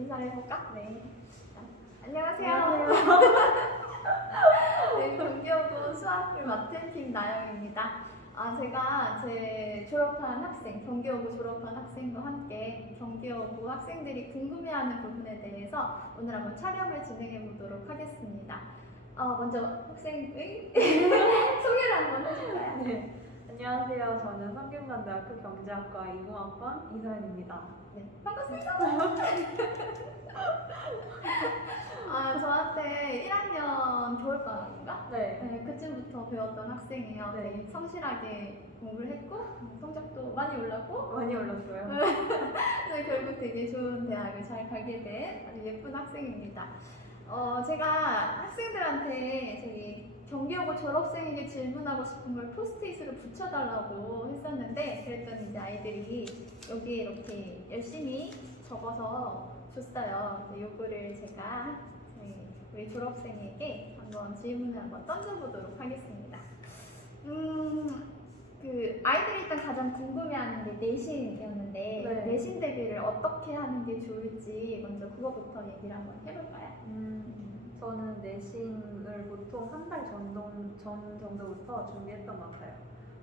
인사를 해볼까? 네. 안녕하세요. 네, 경기여고 수학을 맡은 김나영입니다. 제가 제 졸업한 학생, 경기여고 졸업한 학생과 함께 경기여고 학생들이 궁금해하는 부분에 대해서 오늘 한번 촬영을 진행해 보도록 하겠습니다. 먼저 학생의 소개를 한번 해줄까요? 네. 안녕하세요. 저는 성균관대학교 경제학과 20학번 이서연입니다. 네, 반갑습니다. 저한테 1학년 겨울방학인가? 네. 그쯤부터 배웠던 학생이에요. 네. 되게 성실하게 공부를 했고 성적도 많이 올랐고 많이 올랐어요. 네, 결국 되게 좋은 대학을 잘 가게 된 아주 예쁜 학생입니다. 제가 학생들한테 저기 경기여고 졸업생에게 질문하고 싶은 걸 포스트잇으로 붙여달라고 했었는데 그랬더니 이제 아이들이 여기에 이렇게 열심히 적어서 줬어요. 요거를 제가 우리 졸업생에게 한번 질문을 한번 던져보도록 하겠습니다. 그 아이들이 일단 가장 궁금해하는 게 내신이었는데 네. 내신 대비를 어떻게 하는 게 좋을지 먼저 그거부터 얘기를 한번 해볼까요? 저는 내신을 보통 한 달 전 정도부터 준비했던 것 같아요.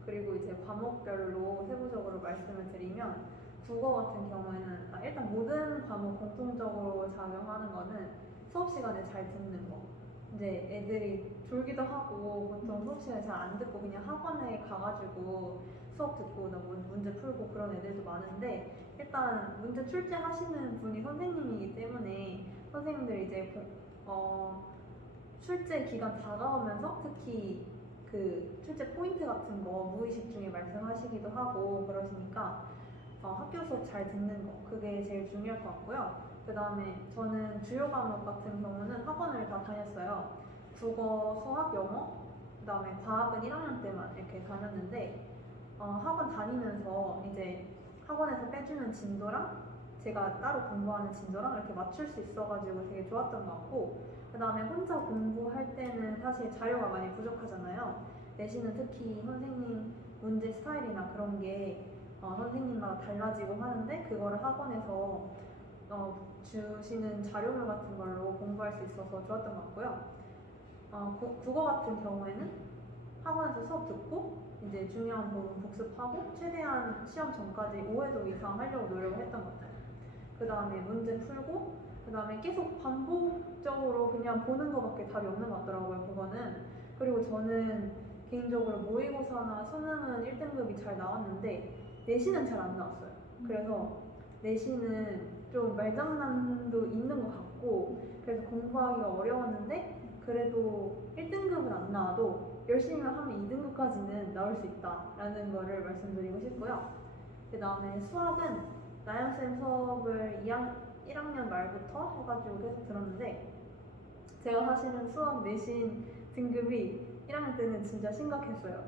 그리고 이제 과목별로 세부적으로 말씀을 드리면 국어 같은 경우에는 일단 모든 과목 공통적으로 작용하는 거는 수업 시간에 잘 듣는 거. 이제 애들이 졸기도 하고 보통 수업 시간에 잘 안 듣고 그냥 학원에 가가지고 수업 듣고 문제 풀고 그런 애들도 많은데 일단 문제 출제하시는 분이 선생님이기 때문에 선생님들이 이제 출제 기간 다가오면서 특히 그 출제 포인트 같은 거 무의식 중에 말씀하시기도 하고 그러시니까 학교 수업 잘 듣는 거 그게 제일 중요할 것 같고요. 그 다음에 저는 주요 과목 같은 경우는 학원을 다 다녔어요. 국어, 수학, 영어, 그 다음에 과학은 1학년 때만 이렇게 다녔는데 학원 다니면서 이제 학원에서 빼주는 진도랑 제가 따로 공부하는 진도랑 이렇게 맞출 수 있어가지고 되게 좋았던 것 같고 그 다음에 혼자 공부할 때는 사실 자료가 많이 부족하잖아요. 내신은 특히 선생님 문제 스타일이나 그런 게 선생님마다 달라지고 하는데 그거를 학원에서 주시는 자료물 같은 걸로 공부할 수 있어서 좋았던 것 같고요. 국어 같은 경우에는 학원에서 수업 듣고 이제 중요한 부분 복습하고 최대한 시험 전까지 5회도 이상 하려고 노력을 했던 것 같아요. 그 다음에 문제 풀고 그 다음에 계속 반복적으로 그냥 보는 것밖에 답이 없는 것 같더라고요. 그거는. 그리고 저는 개인적으로 모의고사나 수능은 1등급이 잘 나왔는데 내신은 잘 안 나왔어요. 그래서 내신은 좀 말장난도 있는 것 같고 그래서 공부하기가 어려웠는데 그래도 1등급은 안 나와도 열심히 하면 2등급까지는 나올 수 있다라는 거를 말씀드리고 싶고요. 그 다음에 수학은 나영쌤 수업을 1학년 말부터 해가지고 계속 들었는데 제가 사실은 수학 내신 등급이 1학년 때는 진짜 심각했어요.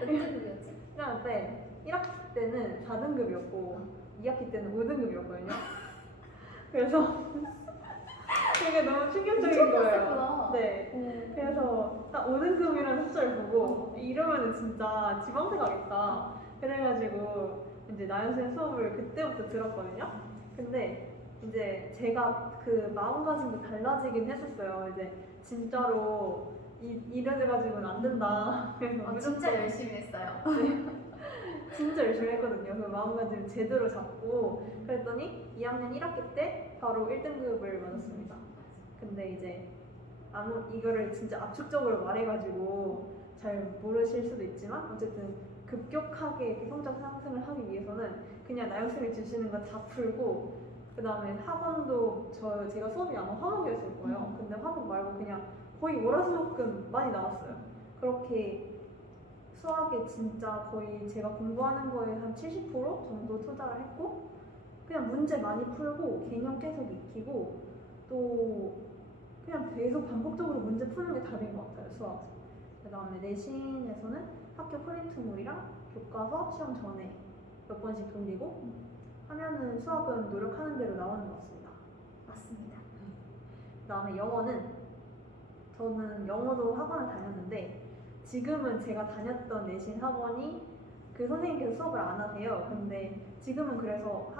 몇 등급이었지? 1학년 때 1학기 때는 4등급이었고 2학기 때는 5등급이었거든요. 그래서 되게 너무 충격적인 거예요. 네. 그래서 딱 5등급이라는 숫자를 보고 이러면은 진짜 지방대 가겠다. 그래가지고 이제 나연쌤 수업을 그때부터 들었거든요. 근데 이제 제가 그 마음가짐도 달라지긴 했었어요. 이제 진짜로 이래가지고는 안 된다. 그래서 진짜 열심히 했어요. 네. 진짜 열심히 했거든요. 그 마음가짐 제대로 잡고 그랬더니 2학년 1학기 때 바로 1등급을 맞았습니다. 근데 이제 이거를 진짜 압축적으로 말해가지고 잘 모르실 수도 있지만 어쨌든 급격하게 이렇게 성적 상승을 하기 위해서는 그냥 나영쌤이 주시는 거 다 풀고 그 다음에 학원도 제가 수업이 아마 화목이었을 거예요. 근데 화목 말고 그냥 거의 월화수목금 많이 나왔어요. 그렇게 수학에 진짜 거의 제가 공부하는 거에 한 70% 정도 투자를 했고 그냥 문제 많이 풀고 개념 계속 익히고 또 그냥 계속 반복적으로 문제 푸는 게 답인 것 같아요. 수학. 그 다음에 내신에서는 학교 프린트물이랑 교과서 시험 전에 몇 번씩 돌리고 하면은 수학은 노력하는 대로 나오는 것 같습니다. 맞습니다. 그 다음에 영어는 저는 영어도 학원을 다녔는데 지금은 제가 다녔던 내신 학원이 그 선생님께서 수업을 안 하세요. 근데 지금은 그래서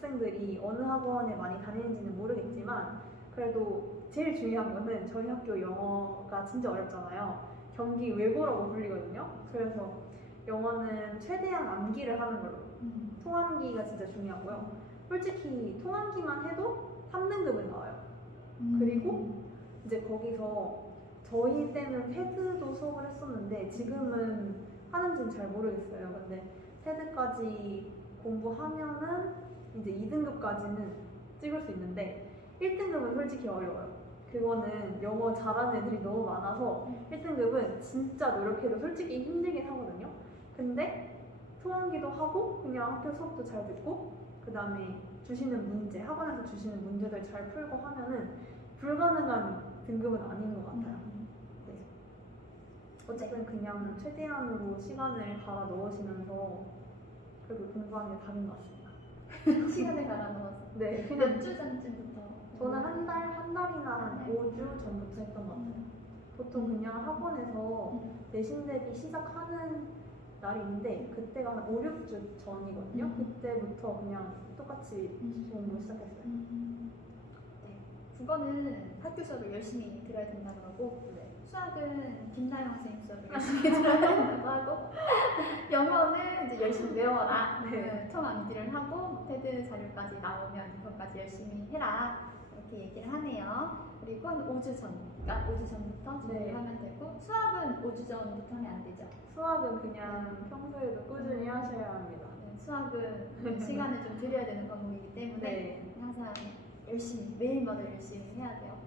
학생들이 어느 학원에 많이 다니는지는 모르겠지만 그래도 제일 중요한 거는 저희 학교 영어가 진짜 어렵잖아요. 경기 외고라고 불리거든요. 그래서 영어는 최대한 암기를 하는 걸로. 통암기가 진짜 중요하고요. 솔직히 통암기만 해도 3등급은 나와요. 그리고 이제 거기서 저희 때는 테드도 수업을 했었는데 지금은 하는지는 잘 모르겠어요. 근데 테드까지 공부하면은 이제 2등급까지는 찍을 수 있는데 1등급은 솔직히 어려워요. 그거는 영어 잘하는 애들이 너무 많아서 1등급은 진짜 노력해도 솔직히 힘들긴 하거든요. 근데 통암기도 하고 그냥 학교 수업도 잘 듣고 그 다음에 주시는 문제, 학원에서 주시는 문제들 잘 풀고 하면은 불가능한 등급은 아닌 것 같아요. 네. 어쨌든 그냥 최대한으로 시간을 갈아 넣으시면서 그렇게 공부하는 게 다른 것 같습니다. 시간을 갈아 넣었어. 네, 몇 주 전쯤부터? 저는 한 달이나 한 5주 전부터 했던 것 같아요. 보통 그냥 학원에서 내신 대비 시작하는 날이 있는데 그때가 한 5, 6주 전이거든요. 그때부터 그냥 똑같이 공부 시작했어요. 네. 국어는 학교 수업을 열심히 들어야 된다 그러고 수학은 김나영 선생님 수업을 열심히 들어야 된다고 하고 영어는 이제 열심히 외워라. 통암기를 하고 테드 자료까지 나오면 이것까지 열심히 해라. 이렇게 얘기를 하네요. 그리고 한 5주 전, 그러니까 5주 전부터 준비를 하면 되고 수학은 5주 전부터 하면 안 되죠. 수학은 그냥 평소에도 꾸준히 하셔야 합니다. 수학은 시간을 좀 들여야 되는 과목이기 때문에 항상 열심히 매일마다 열심히 해야 돼요.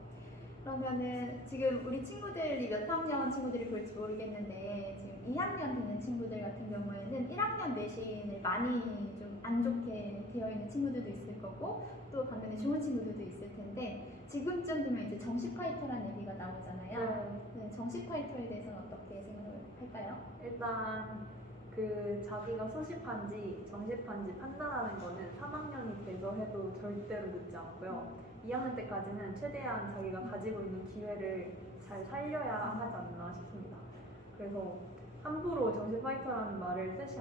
그러면은 지금 우리 친구들이 몇 학년 친구들이 볼지 모르겠는데 지금 2학년 되는 친구들 같은 경우에는 1학년 내신을 많이 좀 안 좋게 되어 있는 친구들도 있을 거고 또 반면에 좋은 친구들도 있을 텐데 지금쯤 되면 이제 정시 파이터라는 얘기가 나오잖아요. 네, 정시 파이터에 대해서는 어떻게 생각을 할까요? 일단 그 자기가 수시판지 정시판지 판단하는 거는 3학년이 돼서 해도 절대로 늦지 않고요. 2학년 때까지는 최대한 자기가 가지고 있는 기회를 잘 살려야 하지 않나 싶습니다. 그래서 함부로 정시 파이터라는 말을 쓰지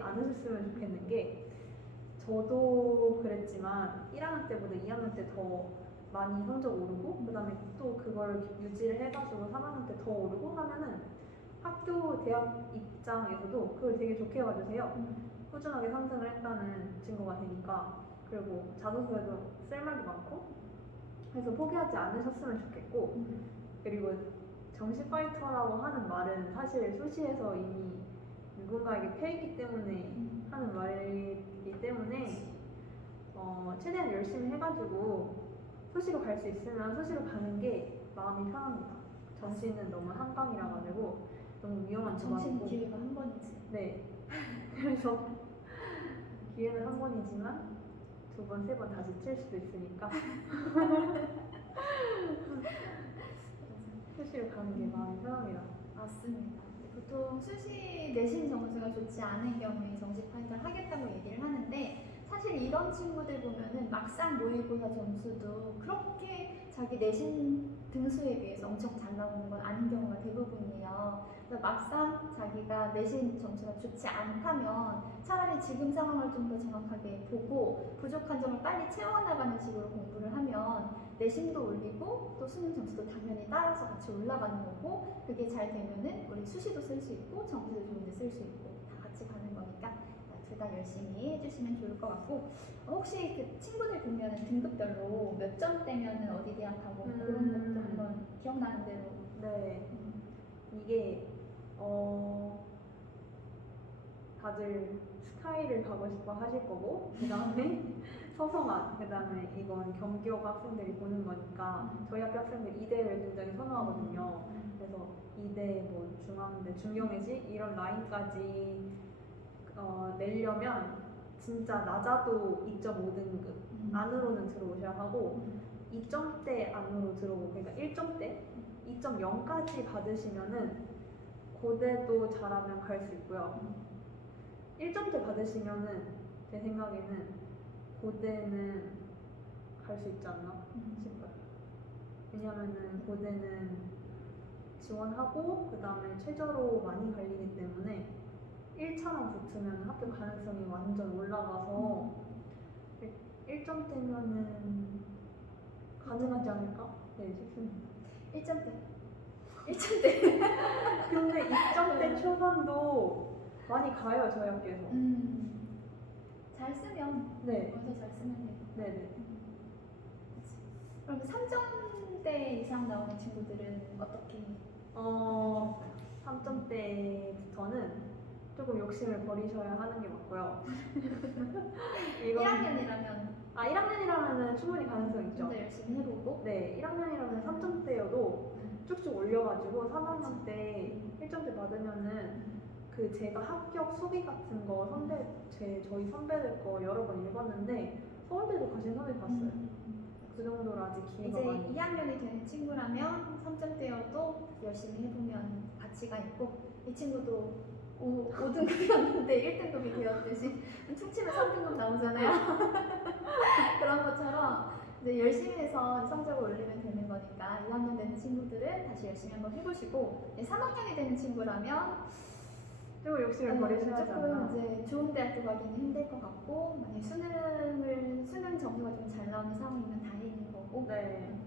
않으셨으면 좋겠는 게 저도 그랬지만 1학년 때보다 2학년 때 더 많이 성적 오르고 그 다음에 또 그걸 유지를 해가지고 3학년 때 더 오르고 하면은 학교, 대학 입장에서도 그걸 되게 좋게 봐주세요. 꾸준하게 상승을 했다는 증거가 되니까. 그리고 자소서에도 쓸 말도 많고 그래서 포기하지 않으셨으면 좋겠고 그리고 정시 파이터라고 하는 말은 사실 수시에서 이미 누군가에게 패했기 때문에 하는 말이기 때문에 최대한 열심히 해가지고 수시로 갈 수 있으면 수시로 가는 게 마음이 편합니다. 정시는 너무 한강이라 가지고 너무 위험한 것 정신 같고 기회가 한 번이지. 네. 그래서 기회는 한 번이지만 두 번, 세 번 다시 칠 수도 있으니까 수시로 가는 게 마음이 편합니다. 맞습니다. 보통 수시 내신 점수가 좋지 않은 경우에 정시 파이터를 하겠다고 얘기를 하는데 사실 이런 친구들 보면은 막상 모의고사 점수도 그렇게 자기 내신 등수에 비해서 엄청 잘 나오는 건 아닌 경우가 대부분이에요. 그래서 막상 자기가 내신 점수가 좋지 않다면 차라리 지금 상황을 좀 더 정확하게 보고 부족한 점을 빨리 채워나가는 식으로 공부를 하면 내신도 올리고 또 수능 점수도 당연히 따라서 같이 올라가는 거고 그게 잘 되면은 우리 수시도 쓸 수 있고 정시도 좋은데 쓸 수 있고 다 같이 가는 거니까 둘 다 열심히 해주시면 좋을 것 같고 혹시 그 친구들 보면은 등급별로 몇 점대면은 어디 대학 가고 그런 것도 한번 기억나는 대로. 네. 이게 다들 스카이를 가고 싶어 하실 거고 그 다음에 서성한 그 다음에 이건 경기여고 학생들이 보는 거니까 저희 학교 학생들 이대를 굉장히 선호하거든요. 그래서 이대, 뭐 중앙대, 중경외시 이런 라인까지 내려면 진짜 낮아도 2.5등급 안으로는 들어오셔야 하고 2점대 안으로 들어오고 그러니까 1점대, 2.0까지 받으시면은 고대도 잘하면 갈 수 있고요. 1점대 받으시면은 제 생각에는 고대는 갈 수 있지 않나 싶어요. 왜냐면은 고대는 지원하고 그 다음에 최저로 많이 갈리기 때문에 1차만 붙으면 합격 가능성이 완전 올라가서 1점대면은 가능하지 않을까? 네, 싶습니다. 1점대. 1점대. 근데 2점대 초반도 많이 가요, 저희 학교에서. 잘 쓰면, 네, 먼저 잘 쓰면 돼. 네네. 그치. 그럼 3점대 이상 나오는 친구들은 어떻게? 3점대부터는 조금 욕심을 버리셔야 하는 게 맞고요. 이건 1학년이라면 1학년이라면 충분히 가능성 있죠. 좀 더 열심히 해보고. 네, 1학년이라면 3점대여도 쭉쭉 올려가지고 3학년 때 1점대 받으면은 그 제가 합격 수비 같은 거 저희 선배들 거 여러 번 읽었는데 서울대도 가신 선배 봤어요. 그 정도로 아직 기회가 이제 많이 2학년이 되는 친구라면 3점대여도 열심히 해보면 가치가 있고, 이 친구도 5등급이었는데 1등급이 되었듯이 퉁치면 3등급 나오잖아요. 그런 것처럼 이제 열심히 해서 성적을 올리면 되는 거니까 2학년 되는 친구들은 다시 열심히 한번 해보시고, 3학년이 되는 친구라면 조금 욕심을 버리셔야 하지 않나. 조금 이제 좋은 대학교 가기는 힘들 것 같고, 만약 수능 점수가 좀 잘 나오는 상황이면 다행인 거고, 네.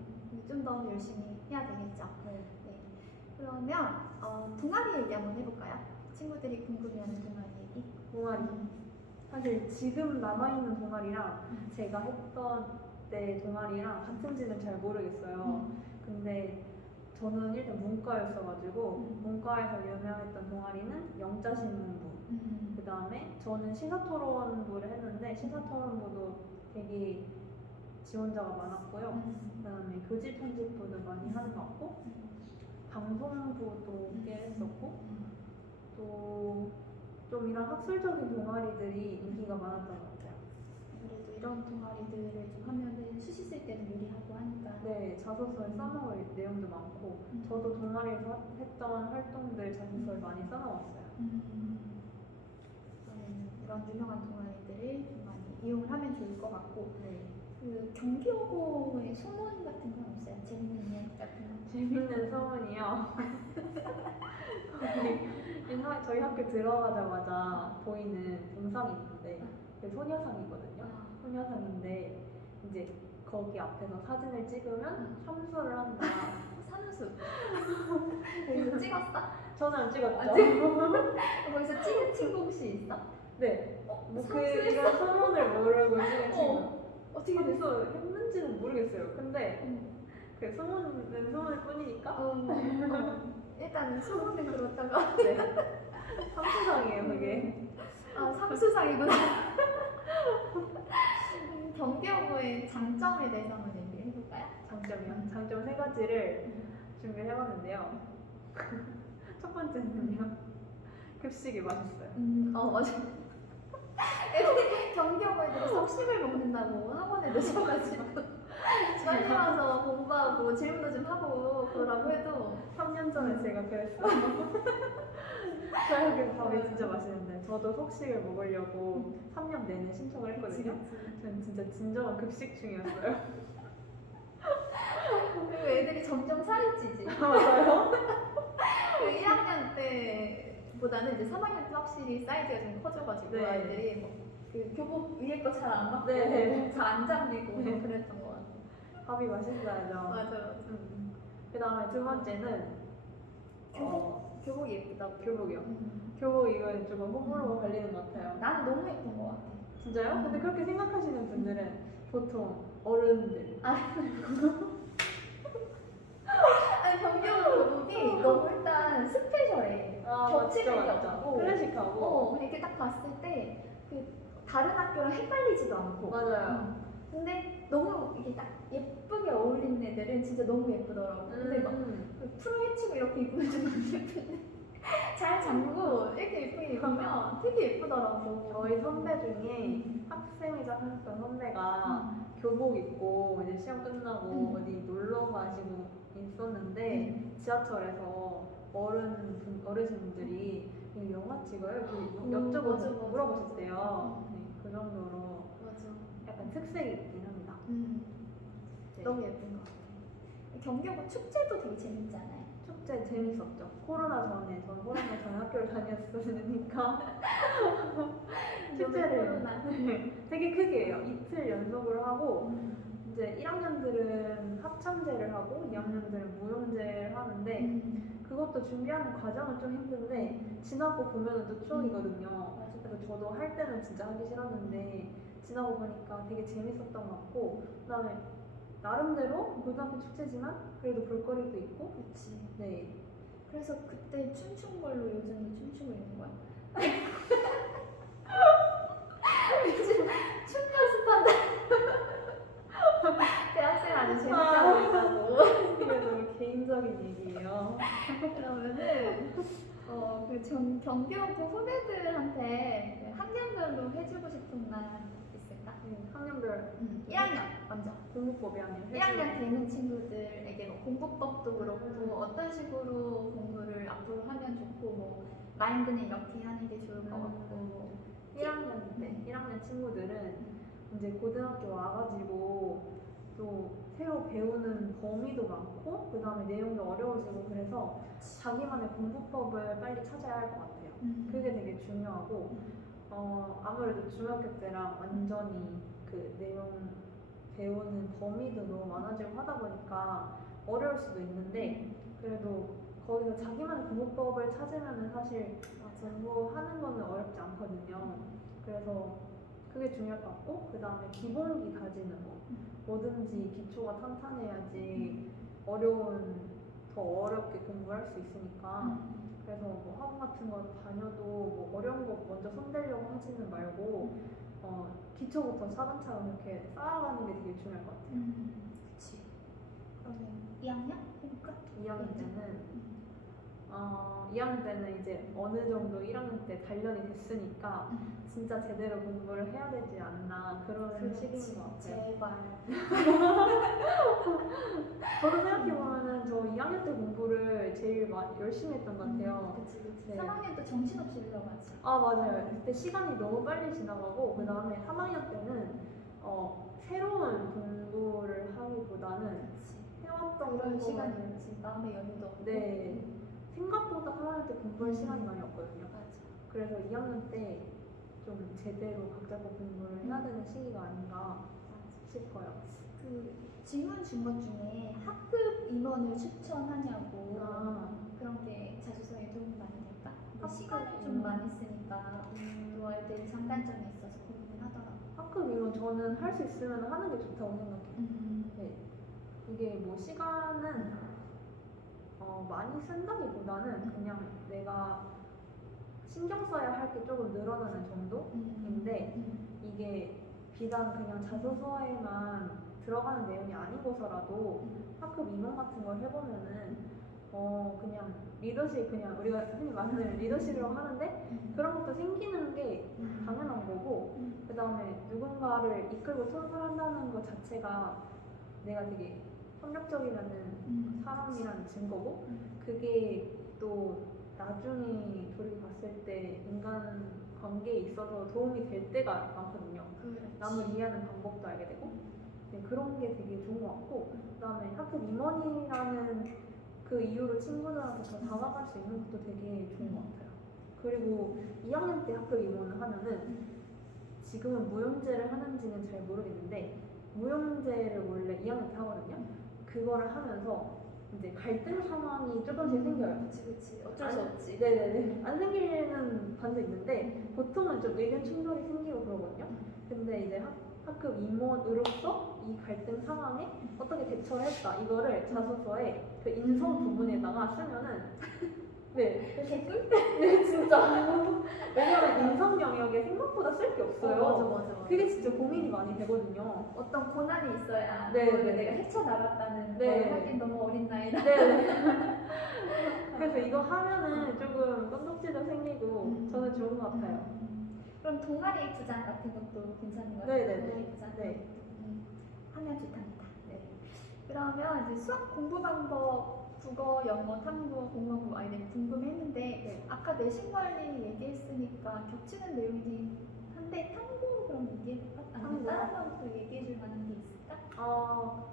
좀 더 열심히 해야 되겠죠. 네. 네. 그러면 동아리 얘기 한번 해볼까요? 친구들이 궁금해하는 동아리 얘기. 동아리. 사실 지금 남아있는 동아리랑 제가 했던 때 동아리랑 같은지는 잘 모르겠어요. 근데 저는 일단 문과였어가지고 문과에서 유명했던 동아리는 영자신문부. 그 다음에 저는 시사토론부를 했는데 시사토론부도 되게 지원자가 많았고요. 그 다음에 교직편집부도 많이 하는 것 같고 방송부도 꽤 했었고 또 좀 이런 학술적인 동아리들이 인기가 많았던 것 같아요. 그래도 이런 동아리들을 좀 하면은 수시 쓸 때는 유리하고 하니까. 네, 자소서에 써먹을 내용도 많고 저도 동아리에서 했던 활동들 자소서를 많이 써먹었어요. 이런 유명한 동아리들을 좀 많이 이용을 하면 좋을 것 같고, 네. 그 경기여고의 소문 같은 건 없어요? 재밌는 이야기 같은 거? 재밌는 소문이요. 저희 학교 들어가자마자 보이는 동상이 있는데 그게 소녀상이거든요. 소녀상인데 이제 거기 앞에서 사진을 찍으면 참수를 한다. 산수. 거기서 찍었어? 저는 안 찍었죠. 거기서 찍은 친구 혹시 있어? 네. 삼수 이런 소문을 모르고 찍은 친구. 어떻게 됐어? 그래서 했는지는 모르겠어요. 근데 그 소문일 뿐이니까. 일단 소문은 그렇다가. 네. 삼수상이에요 그게. 삼수상이구나. 경기여고의 장점에 대해서 한번 얘기해볼까요? 장점이요. 장점 3가지를 준비해봤는데요. 첫 번째는요. 급식이 맛있어요. 맞아. 경기여고 애들이 석식을 먹는다고 학원에 늦어가지고 빨리 와서 공부하고 질문도 좀 하고 그러라고 해도 3년 전에 제가 그랬어요. 저희 학교 밥이 진짜 맛있는데 저도 속식을 먹으려고 3년 내내 신청을 했거든요. 저는 진짜 진정한 급식충이었어요. 그리고 애들이 점점 살이 찌지. 맞아요. 그 1학년 때보다는 이제 3학년 때 확실히 사이즈가 좀 커져가지고 네. 아이들이 그 교복 위에 거 잘 안 맞고 네. 잘 안 잠기고 네. 그랬던 것 같아요. 밥이 맛있어야죠. 맞아. 그 다음에 2번째는 교복이 예쁘다고. 교복이요. 교복 이건 조금 호불호가 갈리는 것 같아요. 나는 너무 예쁜 것 같아. 진짜요? 근데 그렇게 생각하시는 분들은 보통 어른들. 아니 경기여고 교복이 너무 일단 스페셜해. 겹치는 게 없고 클래식하고. 이렇게 딱 봤을 때 그 다른 학교랑 헷갈리지도 않고. 맞아요. 근데 너무 이게 딱 예쁘게 어울리는 애들은 진짜 너무 예쁘더라고. 근데 막 프로 헤치고 이렇게 입으면 좀 안 예쁜데 잘 잠그고 이렇게 예쁘게 입으면 되게 예쁘더라고. 저희 선배 중에 학생회장 하셨던 선배가 교복 입고 이제 시험 끝나고 어디 놀러 가시고 있었는데 지하철에서 어르신분들이 이거 영화 찍어요? 이렇게 여쭤보고 맞아. 물어보셨대요. 네, 그 정도로 맞아. 약간 특색이 있긴 합니다. 네. 너무 예쁜 것 같아. 경기여고 축제도 되게 재밌잖아요. 축제 축제 재밌었죠. 코로나 전에 학교를 다녔으니까 축제를 코로나. 되게 크게 해요. 이틀 연속으로 하고 이제 1학년들은 합창제를 하고 2학년들은 무용제를 하는데 그것도 준비하는 과정은 좀 힘든데 지나고 보면은 또 추억이거든요. 그래서 저도 할 때는 진짜 하기 싫었는데 지나고 보니까 되게 재밌었던 것 같고 그다음에 나름대로 고등학교 축제지만 그래도 볼거리도 있고 그렇지. 네. 그래서 그때 춤춘 걸로 요즘도 춤추고 있는 거야. 요즘 춤 연습한다. 대학생 아주 재밌다고 해가지고. 이게 너무 개인적인 얘기예요. 그러면은 그 경기여고 후배들한테 학년별로 해주고 싶은 말 있을까? 학년별 1학년 먼저. 공부법이 아니라 1학년 되는 친구들에게 뭐 공부법도 그렇고 어떤 식으로 공부를 앞으로 하면 좋고 뭐 마인드는 이렇게 하는 게 좋을 것 같고 뭐 1학년 친구들은 이제 고등학교 와가지고 또 새로 배우는 범위도 많고 그 다음에 내용도 어려워지고 그래서 자기만의 공부법을 빨리 찾아야 할 것 같아요. 그게 되게 중요하고 아무래도 중학교 때랑 완전히 그 내용 배우는 범위도 너무 많아지고 하다 보니까 어려울 수도 있는데 그래도 거기서 자기만의 공부법을 찾으면 사실 공부하는 거는 어렵지 않거든요. 그래서 그게 중요할 것 같고 그 다음에 기본기 다지는 거 뭐든지 기초가 탄탄해야지 더 어렵게 공부할 수 있으니까 그래서 뭐 학원 같은 거 다녀도 뭐 어려운 거 먼저 손대려고 하지는 말고 기초부터 차근차근 이렇게 쌓아가는 게 되게 중요할 것 같아요. 그치. 그러면 2학년 해볼까? 2학년 때는 2학년 때는 이제 어느 정도 1학년 때 단련이 됐으니까 진짜 제대로 공부를 해야 되지 않나 그런 시기인 것 같아요. 제발. 저도 생각해보면은 저 2학년 때 공부를 제일 열심히 했던 것 같아요. 그치. 네. 3학년 또 정신없이 흘러가지. 아 맞아요. 그때 시간이 너무 빨리 지나가고 그 다음에 3학년 때는 새로운 공부를 하기보다는 해왔던 그런 거 시간이었지. 마음의 여유도 없고. 네. 생각보다 3학년 때 공부할 시간이 많이 없거든요. 맞아. 그래서 2학년 때 좀 제대로 각 잡고 공부를 해야 되는 시기가 아닌가 싶어요. 그 질문 준 것 중에 학급 임원을 추천하냐고 그런 게 자소서에 도움이 많이 될까? 근데 시간을 좀 많이 쓰니까 또 아이들이 장단점이 있어서 고민을 하더라고. 학급 임원 저는 할 수 있으면 하는 게 좋다고 생각해요. 네. 이게 뭐 시간은 많이 쓴다기보다는 그냥 내가 신경 써야 할 게 조금 늘어나는 정도인데 이게 비단 그냥 자소서에만 들어가는 내용이 아니고서라도 학급 임원 같은 걸 해보면은 그냥 리더십 그냥 우리가 흔히 말하는 리더십이라고 하는데 그런 것도 생기는 게 당연한 거고 그 다음에 누군가를 이끌고 통솔한다는 것 자체가 내가 되게 협력적이라는 사람이라는 증거고 그게 또 나중에 돌이켜 봤을 때 인간 관계에 있어서 도움이 될 때가 많거든요. 남을 이해하는 방법도 알게 되고 네, 그런 게 되게 좋은 것 같고 그 다음에 학급 임원이라는 그 이유로 친구들한테 더 다가갈 수 있는 것도 되게 좋은 것 같아요. 그리고 2학년 때 학급 임원을 하면은 지금은 무용제를 하는지는 잘 모르겠는데 무용제를 원래 2학년 때 하거든요. 그거를 하면서 이제 갈등 상황이 조금씩 생겨요. 그치. 어쩔 수 없지. 네네네. 안 생기는 반도 있는데 보통은 좀 의견 충돌이 생기고 그러거든요. 근데 이제 학급 임원으로서 이 갈등 상황에 어떻게 대처를 했다 이거를 자소서에 그 인성 부분에다가 쓰면은 네. 개꿀? 네 진짜 왜냐면 인성 영역에 생각보다 쓸 게 없어요. 맞아. 그게 진짜 고민이 많이 되거든요. 어떤 고난이 있어야 네. 그거를 내가 헤쳐나갔다는 네. 걸 하긴 너무 어린 나이라. 네. 그래서 이거 하면은 조금 건덕지도 생기고 저는 좋은 것 같아요. 그럼 동아리 부장 같은 것도 괜찮은 것 같아요. 네네네. 동아리 부장 네. 하면 좋답니다. 네. 그러면 이제 수학 공부 방법, 국어, 영어, 탐구, 공부 아이들 궁금했는데 네. 아까 내신 관리 얘기했으니까 겹치는 내용이긴 한데 탐구 그럼 얘기해볼까? 아니면 탐구요? 다른 것도 얘기해줄 만한 게 있을까?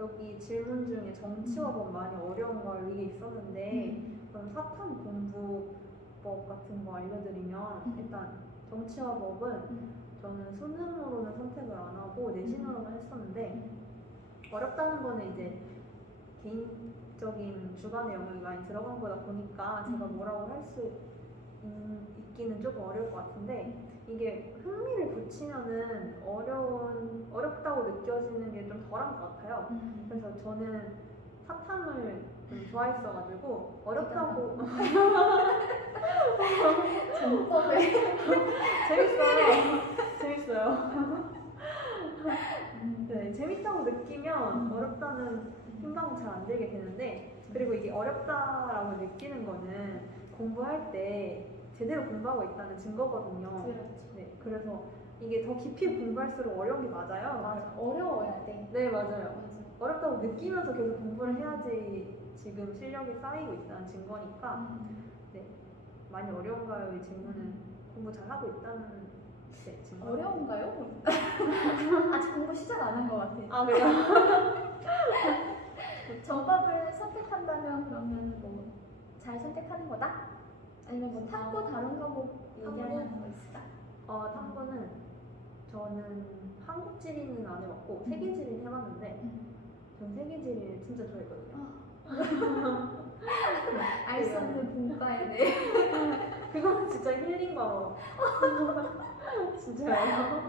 여기 질문 중에 정치와 법 많이 어려운가요? 이게 있었는데 그럼 사탐 공부법 같은 거 알려드리면 일단 정치와 법은 저는 수능으로는 선택을 안 하고 내신으로만 했었는데 어렵다는 거는 이제 개인적인 주관의 영역이 많이 들어간 거다 보니까 제가 뭐라고 할 수 있기는 조금 어려울 것 같은데 이게 흥미를 붙이면은 어렵다고 느껴지는 게 좀 덜한 것 같아요. 그래서 저는 사탐을 좀 좋아했어가지고 어렵다고 전법에 재밌어요. 네, 재밌다고 느끼면 어렵다는 힘방은 잘 안 들게 되는데 그리고 이게 어렵다라고 느끼는 거는 공부할 때 제대로 공부하고 있다는 증거거든요. 그렇죠. 네, 그래서 이게 더 깊이 공부할수록 어려운 게 맞아요. 맞아. 어려워야 돼. 네, 맞아요. 맞아. 어렵다고 느끼면서 계속 공부를 해야지 지금 실력이 쌓이고 있다는 증거니까 네, 많이 어려운가요? 이 질문은 공부 잘 하고 있다는 네, 증거. 어려운가요? 아직 공부 시작 안 한 것 같아요. 아 그래요? 전법을 선택한다면 그러면 뭐 잘 선택하는 거다? 아니면 뭐 탐구 다른 과목 얘기하는 거 있을까? 탐구는 저는 한국 지리는 안 해봤고 세계 지리는 해봤는데 전 세계 지리를 진짜 좋아했거든요. 알 수 없는 분과에 대해. 그거는 진짜 힐링 과목. 진짜요?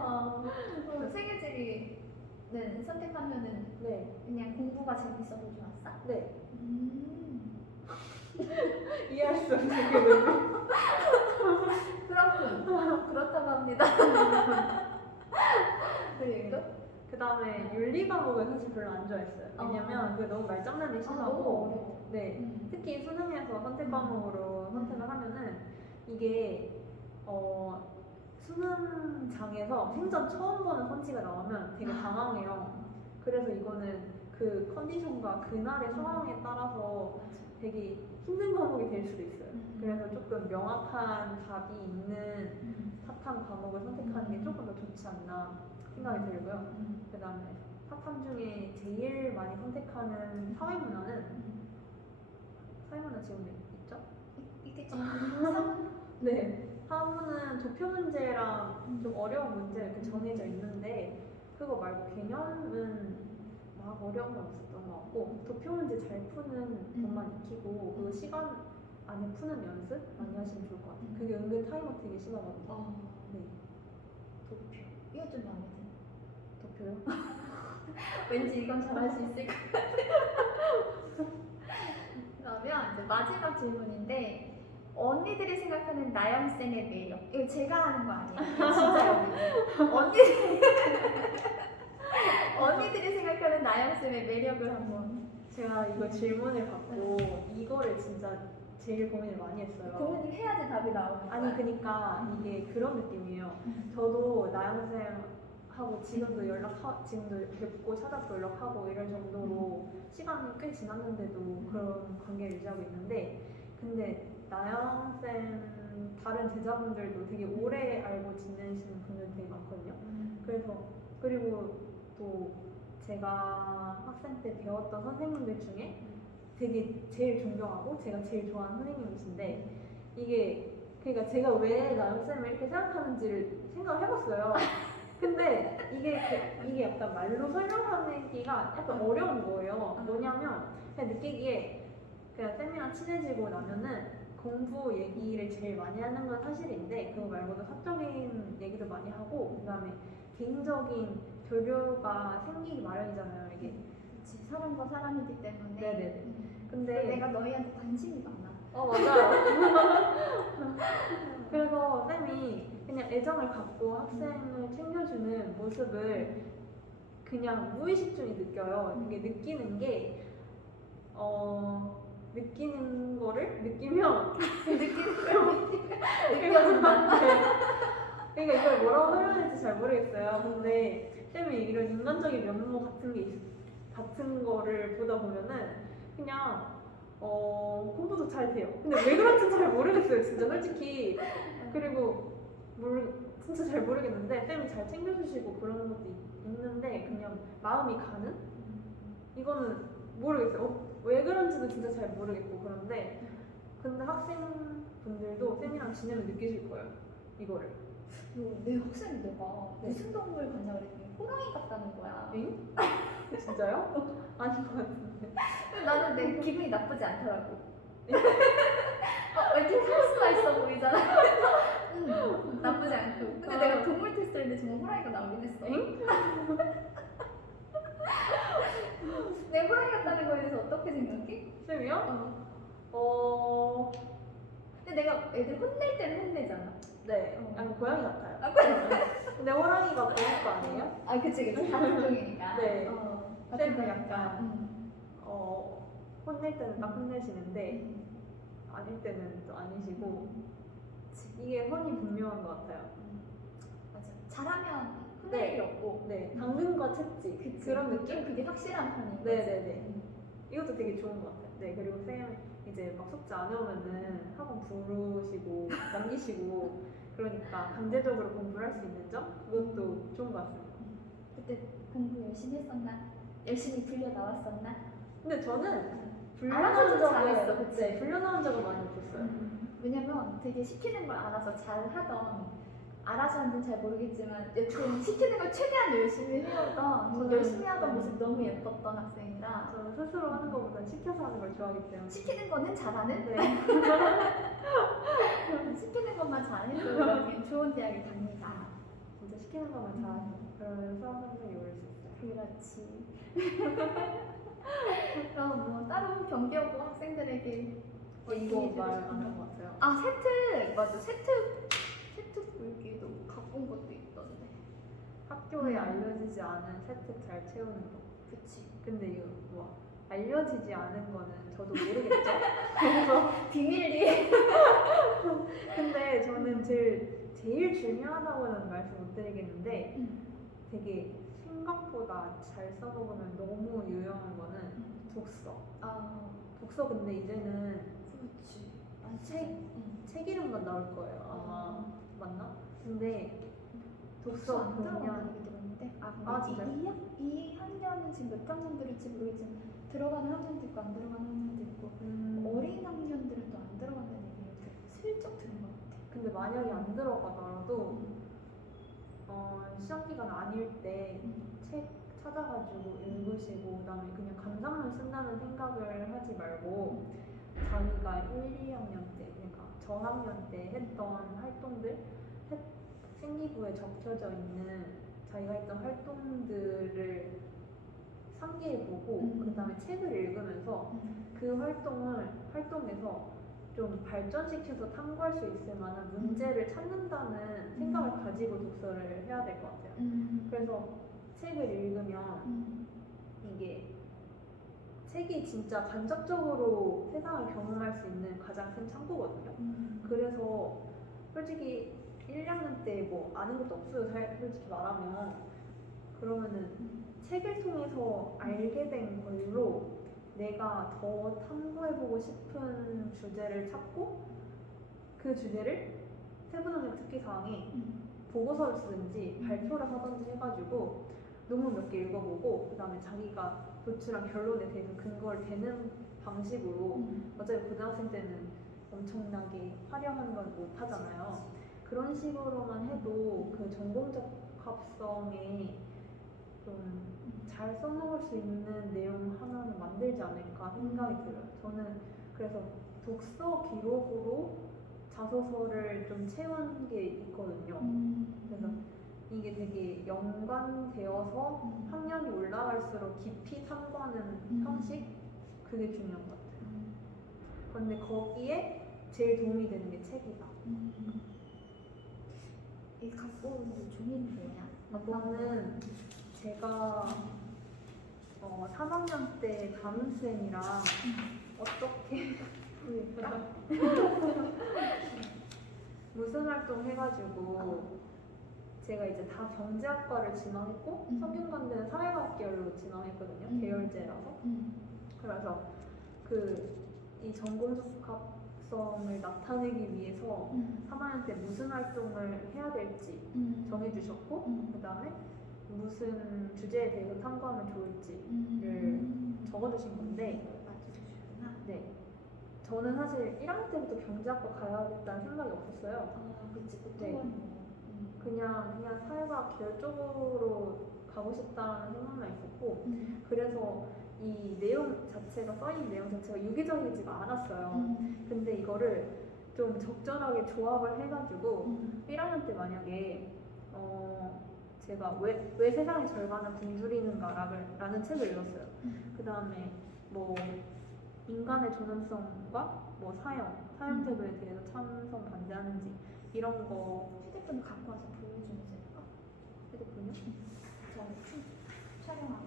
그럼 세계지리는 선택하면은 네, 그냥 공부가 재밌어서 좋았어? 네. 이해할 수 없는 그 눈. 그렇군. 그렇다고 합니다. 그리고 그 다음에 윤리 과목은 사실 별로 안 좋아했어요. 왜냐면 그게 너무 말장난이 너무 심하고 어려워. 네, 특히 수능에서 선택 과목으로 선택을 하면은 이게 수능장에서 생전 처음 보는 선지가 나오면 되게 당황해요. 그래서 이거는 그 컨디션과 그날의 상황에 따라서 되게 힘든 과목이 될 수도 있어요. 그래서 조금 명확한 답이 있는 사탐 과목을 선택하는 게 조금 더 좋지 않나 생각이 들고요. 그 다음에 사탐 중에 제일 많이 선택하는 사회문화는 사회문화 지금 있죠? 있겠죠. 네. 사문은 도표 문제랑 좀 어려운 문제 이렇게 정해져 있는데 그거 말고 개념은 막 어려운 건 없었던 것 같고 도표 문제 잘 푸는 것만 익히고 그 시간 안에 푸는 연습 많이 하시면 좋을 것 같아요. 그게 은근 타이머 되게 심하거든요. 네. 도표. 이거 좀 마음에 드네. 도표요? 왠지 이건 잘할 수 있을 것 같아. 그러면 이제 마지막 질문인데 언니들이 생각하는 나영쌤의 매력. 이거 제가 하는 거 아니에요. 이거 진짜요. 언니들이 생각하는 나영쌤의 매력을 한번. 제가 이거 질문을 받고 이거를 진짜 제일 고민을 많이 했어요. 고민을 해야지 답이 나오는 거야. 아니 그니까 이게 그런 느낌이에요. 저도 나영쌤하고 지금도 지금도 뵙고 찾아서 연락하고 이럴 정도로 시간이 꽤 지났는데도 그런 관계를 유지하고 있는데 근데 나영쌤 다른 제자분들도 되게 오래 알고 지내시는 분들 되게 많거든요. 그래서 그리고 또 제가 학생 때 배웠던 선생님들 중에 되게 제일 존경하고 제가 제일 좋아하는 선생님이신데 이게 그러니까 제가 왜 나영쌤을 이렇게 생각하는지를 생각을 해봤어요. 근데 이게 약간 말로 설명하기가 약간 어려운 거예요. 뭐냐면 그냥 느끼기에 그냥 쌤이랑 친해지고 나면은 공부 얘기를 제일 많이 하는 건 사실인데 그거 말고도 사적인 얘기도 많이 하고 그다음에 개인적인 교류가 생기기 마련이잖아요. 이게 그치, 사람과 사람이기 때문에. 네네. 근데 내가 너희한테 관심이 많아. 맞아요. 그래서 쌤이 그냥 애정을 갖고 학생을 챙겨주는 모습을 그냥 무의식 중에 느껴요. 이게 느끼는 게 느끼는 거를 느끼면 느껴진다. 그러니까 이걸 뭐라고 설명할지 잘 모르겠어요. 근데 쌤이 이런 인간적인 면모 같은 거를 보다 보면은 그냥 공부도 잘 돼요. 근데 왜 그런지 잘 모르겠어요, 진짜 솔직히. 그리고 진짜 잘 모르겠는데 쌤이 잘 챙겨주시고 그런 것도 있는데 그냥 마음이 가는 이거는 모르겠어요. 왜 그런지도 진짜 잘 모르겠고 그런데 근데 학생분들도 쌤이랑 지내면 느끼실 거예요. 이거를. 내 학생이 내가 네. 무슨 동물 같냐 그랬더니 호랑이 같다는 거야. 엥? 진짜요? 아닌 것 같은데. 나는 내 기분이 나쁘지 않더라고. 왠지 카리스마 있어 보이잖아. 나쁘지 않고. 근데 내가 동물 테스트를 했는데 정말 호랑이가 나오긴 했어. 내 호랑이 같다는 거에 대해서 어떻게 생각해? 쌤이요? 어. 근데 내가 애들 혼낼 때는 혼내잖아. 네. 어. 아니 고양이 같아요. 아, 그래? 근데 호랑이가 고양이 거 아니에요? 아, 그치. 같은 종이니까. 네. 같은 쌤은 종이니까. 약간 혼낼 때는 딱 혼내시는데 아닐 때는 또 아니시고 이게 혼이 분명한 것 같아요. 맞아. 잘하면 혼낼 일이 없고. 네. 당근과 채찍 그치. 그런 좀 느낌? 그게 확실한 편인 거지. 네네네. 이것도 되게 좋은 것 같아요. 네. 그리고 쌤 이제 막 숙제 안 해오면은 학원 부르시고 남기시고 그러니까 강제적으로 공부를 할 수 있는 점 그것도 좋은 것 같습니다. 그때 공부 열심히 했었나? 열심히 불려 나왔었나? 근데 저는 알아서 좀 잘했어, 그치? 네, 불려나온 적은 많이 없었어요. 왜냐면 되게 시키는 걸 알아서 잘 하던, 알아서 하는지는 잘 모르겠지만 여튼 시키는 걸 최대한 열심히 해오던, 열심히 하던 모습이 너무 예뻤던 학생이라 저는 스스로 하는 것보다 시켜서 하는 걸 좋아하기 때문에. 시키는 거는 잘하는? 네. 시키는 것만 잘해도 이렇게 좋은 대학에 갑니다. 진짜 시키는 것만 잘하죠. 그러면서 항상 요리를 했어요. 그렇지. 그럼 뭐 따로 경기여고 학생들에게 이거 얘기해주고 말 안 싶은 한 거? 것 같아요. 아, 세트 맞아. 세트 불기도 갖고 온 것도 있던데. 학교에 알려지지 않은 세특 잘 채우는 거. 그치. 근데 이거 뭐 알려지지 않은 거는 저도 모르겠죠. 그래서 비밀리. 근데 저는 제일 중요하다고는 말씀 못 드리겠는데 되게 생각보다 잘 써먹으면 너무 유용한 거는 독서. 아, 독서 근데 이제는 그렇지. 책 이름만 나올 거예요. 아마 맞나? 근데 독서 안 들어간다는 그냥 얘기 들었는데. 아, 진짜요? 이 학년은 지금 몇 학년들일지 모르겠지만 들어가는 학년도 있고 안 들어가는 학년도 있고 어린 학년들은 또 안 들어간다는 얘기를 슬쩍 들은 것 같아. 근데 만약에 안 들어가더라도 시험 기간 아닐 때 책 찾아가지고 읽으시고 그다음에 그냥 감상문 쓴다는 생각을 하지 말고 자기가 1, 2학년 때 그러니까 저학년 때 했던 활동들 생기부에 적혀져 있는 자기가 했던 활동들을 상기해보고 그다음에 책을 읽으면서 그 활동에서 좀 발전시켜서 탐구할 수 있을 만한 문제를 찾는다는 생각을 가지고 독서를 해야 될 것 같아요. 그래서 책을 읽으면 이게 책이 진짜 간접적으로 세상을 경험할 수 있는 가장 큰 창구거든요. 그래서 솔직히 1, 2학년 때 뭐 아는 것도 없어요. 솔직히 말하면 그러면은 책을 통해서 알게 된 걸로 내가 더 탐구해보고 싶은 주제를 찾고 그 주제를 세부적인 특기사항에 보고서를 쓰든지 발표를 하든지 해가지고 논문 몇 개 읽어보고 그 다음에 자기가 도출한 결론에 대해서 근거를 대는 방식으로 어차피 고등학생 때는 엄청나게 화려한 건 못하잖아요. 그런 식으로만 해도 그 전공적합성에 좀 잘 써먹을 수 있는 내용 하나는 만들지 않을까 생각이 들어요. 저는 그래서 독서 기록으로 자소서를 좀 채운 게 있거든요. 그래서 이게 되게 연관되어서 학년이 올라갈수록 깊이 탐구하는 형식? 그게 중요한 것 같아요. 근데 거기에 제일 도움이 되는 게 책이다. 이 갖고 온 종이는 뭐야? 이거는 제가 3학년 때 담임쌤이랑 어떻게 무슨 활동 해가지고 제가 이제 다 경제학과를 지망했고 성균관대는 사회과학계열로 지망했거든요. 계열제라서. 그래서 이 전공적합성을 나타내기 위해서 3학년 때 무슨 활동을 해야 될지 정해주셨고 그 다음에 무슨 주제에 대해서 탐구하면 좋을지를 적어주신 건데, 맞춰주시구나. 네. 저는 사실 1학년 때부터 경제학과 가야겠다는 생각이 없었어요. 그치, 네. 보통은 그냥 사회과학 계열 쪽으로 가고 싶다는 생각만 있었고, 그래서 이 내용 자체가, 써있는 내용 자체가 유기적이지가 않았어요. 근데 이거를 좀 적절하게 조합을 해가지고 1학년 때 만약에 제가 왜 세상의 절반은 굶주리는가라는 책을 읽었어요. 그 다음에 뭐 인간의 존엄성과 뭐 사형제도에 대해서 찬성 반대하는지 이런 거. 휴대폰을 갖고 와서 보여주면 될까? 휴대폰이요? 저 촬영하고.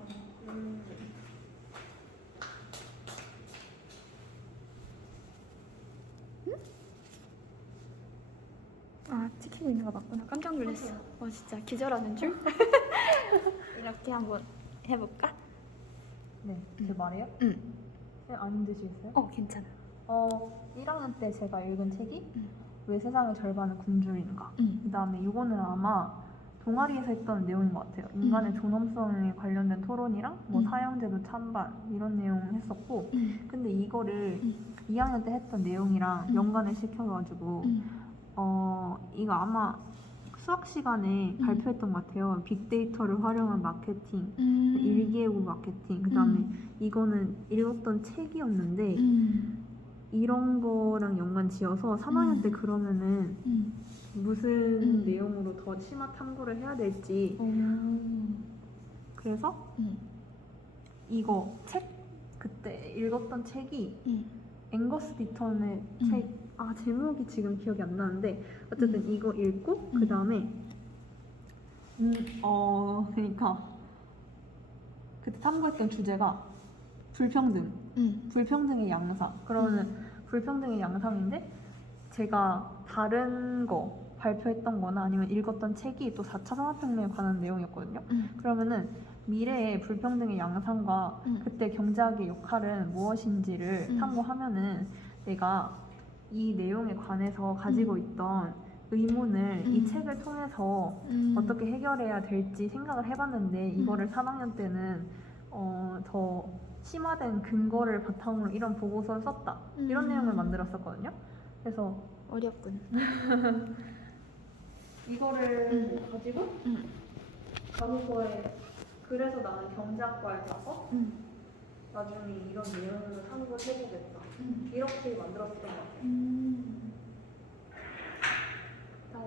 아, 찍히고 있는 거 맞구나. 깜짝 놀랐어. 진짜 기절하는 줄? 이렇게 한번 해볼까? 네, 제 말해요? 응. 네, 안 힘드시겠어요? 괜찮아. 1학년 때 제가 읽은 책이 응. 왜 세상의 절반은 굶주리는가. 그 다음에 이거는 아마 동아리에서 했던 내용인 것 같아요. 인간의 존엄성에 관련된 토론이랑 뭐 사형제도 찬반 이런 내용 했었고, 근데 이거를 2학년 때 했던 내용이랑 연관을 시켜가지고 이거 아마 수학 시간에 발표했던 것 같아요. 빅데이터를 활용한 마케팅, 일기예보 마케팅. 그 다음에 이거는 읽었던 책이었는데 이런 거랑 연관 지어서 3학년 때 그러면은 무슨 내용으로 더 치마 탐구를 해야 될지. 그래서 이거 책 그때 읽었던 책이 앵거스 디턴의 책. 제목이 지금 기억이 안 나는데 어쨌든 이거 읽고 그 다음에 그러니까 그때 탐구했던 주제가 불평등의 양상. 그러면 불평등의 양상인데 제가 다른 거 발표했던 거나 아니면 읽었던 책이 또 4차 산업혁명에 관한 내용이었거든요. 그러면은 미래의 불평등의 양상과 그때 경제학의 역할은 무엇인지를 탐구하면은 내가 이 내용에 관해서 가지고 있던 의문을 이 책을 통해서 어떻게 해결해야 될지 생각을 해봤는데 이거를 3학년 때는 더 심화된 근거를 바탕으로 이런 보고서를 썼다. 이런 내용을 만들었었거든요. 그래서 어렵군. 이거를 가지고 가고서에 그래서 나는 경제학과에 가서 나중에 이런 내용을 탐구를 해보겠다. 이렇게 만들었던 것 같아요.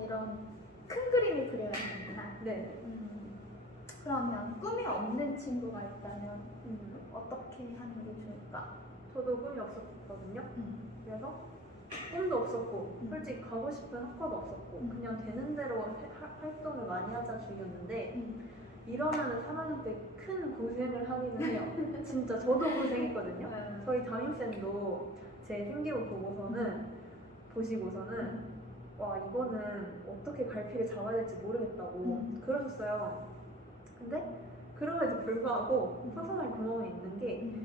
이런 큰 그림을 그려야 되는구나. 네. 그러면 꿈이 없는 친구가 있다면 어떻게 하는 게 좋을까? 저도 꿈이 없었거든요. 그래서 꿈도 없었고 솔직히 가고 싶은 학과도 없었고 그냥 되는 대로 활동을 많이 하자 주의였는데 이러면은 3학년 때 큰 고생을 하기는 해요. 진짜 저도 고생했거든요. 저희 담임쌤도 제 생기부 보시고서는 와 이거는 어떻게 갈피를 잡아야 될지 모르겠다고 그러셨어요. 근데 그럼에도 불구하고 서성할 구멍이 있는 게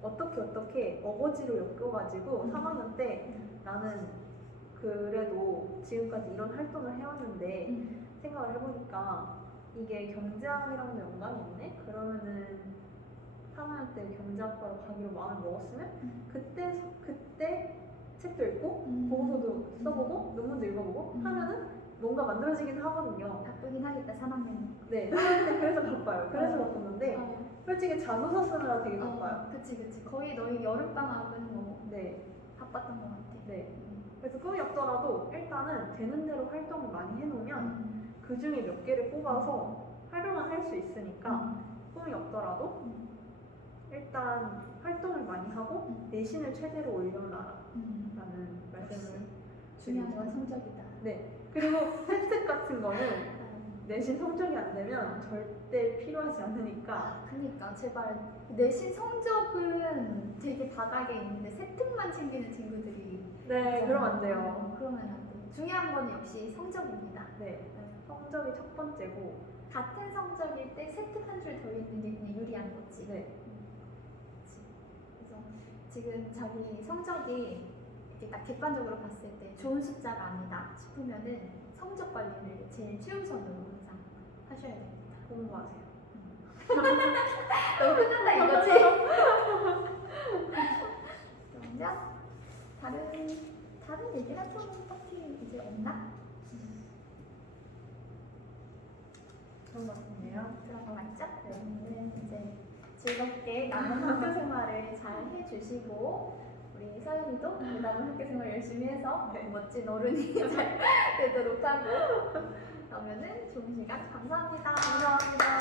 어떻게 어거지로 엮여가지고 3학년 때 나는 그래도 지금까지 이런 활동을 해왔는데 생각을 해보니까 이게 경제학이랑도 연관이 있네? 그러면은 3학년 때 경제학과로 가기로 마음을 먹었으면 그때 책도 읽고 보고서도 써보고 논문도 읽어보고 하면은 뭔가 만들어지긴 하거든요. 바쁘긴 하겠다, 3학년. 네, 3학년 때 그래서 바빠요. 그래서 바빴는데 솔직히 자소서 쓰느라 되게 바빠요. 그치. 거의 너희 여름방학은 뭐 네. 바빴던 것 같아. 네. 그래서 꿈이 없더라도 일단은 되는 대로 활동을 많이 해놓으면 그 중에 몇 개를 뽑아서 활용을 할 수 있으니까 꿈이 없더라도 일단 활동을 많이 하고 내신을 최대로 올려놔라 라는 말씀을 중요한 건 드리죠. 성적이다. 네. 그리고 혜택 같은 거는 내신 성적이 안 되면 절대 필요하지 않으니까. 그니까 제발 내신 성적은 되게 바닥에 있는데 세특만 챙기는 친구들이 네, 그러면 안 돼요. 그러면 안 돼. 중요한 건 역시 성적입니다. 네, 성적이 첫 번째고 같은 성적일 때 세특 한 줄 더 있는 게 그냥 유리한 거지. 네. 그치. 그래서 지금 자기 성적이 이렇게 딱 객관적으로 봤을 때 좋은 숫자가 아니다 싶으면은 성적 관리를 제일 최우선으로 항상 하셔야 됩니다. 공부하세요. 너무 끝난다 이거지? 맞죠? 그러면 이제 즐겁게 남은 학교 생활을 잘 해주시고 우리 서윤이도 그 남은 학교 생활 열심히 해서 멋진 어른이 잘 되도록 하고 그러면은 좋은 시간 감사합니다. 감사합니다.